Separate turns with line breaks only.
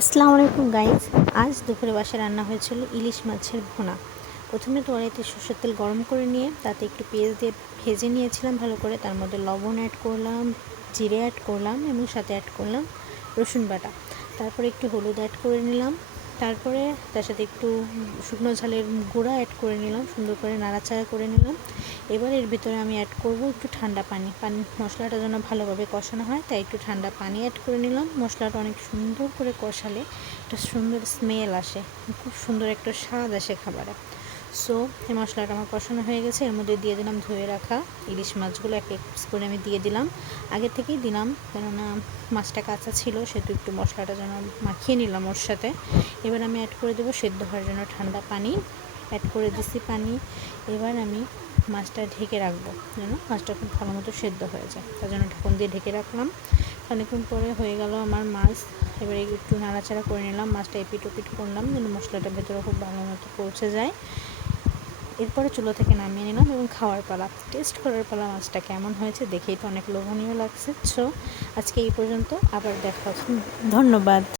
আসসালামু আলাইকুম গাইজ আজ দুপুরে বাসায় রান্না হয়েছিল ইলিশ মাছের ভোনা। প্রথমে কড়াইতে সরষের তেল গরম করে নিয়ে, তাতে একটু পেঁয়াজ দিয়ে ভেজে নিয়েছিলাম ভালো করে। তার মধ্যে লবণ অ্যাড করলাম, জিরে অ্যাড করলাম এবং সাথে অ্যাড করলাম রসুন বাটা। তারপর একটু হলুদ অ্যাড করে নিলাম। তারপরে তার সাথে একটু শুকনো ঝালের গুঁড়া অ্যাড করে নিলাম, সুন্দর করে নাড়াচাড়া করে নিলাম। এবার এর ভিতরে আমি অ্যাড করব একটু ঠান্ডা পানি। পানি, মশলাটা যেন ভালোভাবে কষানো হয়, তাই একটু ঠান্ডা পানি অ্যাড করে নিলাম। মশলাটা অনেক সুন্দর করে কষালে একটা সুন্দর স্মেল আসে, খুব সুন্দর একটা স্বাদ আসে খাবারে। সো এই মশলাটা আমার কষানো হয়ে গেছে। এর মধ্যে দিয়ে দিলাম ধুয়ে রাখা ইলিশ মাছগুলো, এক এক করে আমি দিয়ে দিলাম। আগে থেকেই দিলাম, কেননা মাছটা কাঁচা ছিল, সেহেতু একটু মশলাটা যেন মাখিয়ে নিলাম ওর সাথে। এবার আমি অ্যাড করে দেবো সেদ্ধ হওয়ার জন্য ঠান্ডা পানি। অ্যাড করে দিছি পানি। এবার আমি মাছটা ঢেকে রাখব, যেন মাছটা খুব ভালো মতো সেদ্ধ হয়ে যায়। তার জন্য ঢাকন দিয়ে ঢেকে রাখলাম। অনেকক্ষণ পরে হয়ে গেল আমার মাছ। এবারে একটু নাড়াচাড়া করে নিলাম। মাছটা এপিট ওপিট করলাম, যেন মশলাটা ভেতরে খুব ভালো মতো পৌঁছে যায়। এরপরে চুলো থেকে নামিয়ে নিলাম এবং খাওয়ার পালা। টেস্ট করার পালা মাছটা কেমন হয়েছে দেখেই তো অনেক লোভনীয় লাগছে। সো আজকে এই পর্যন্ত আবার দেখা ধন্যবাদ।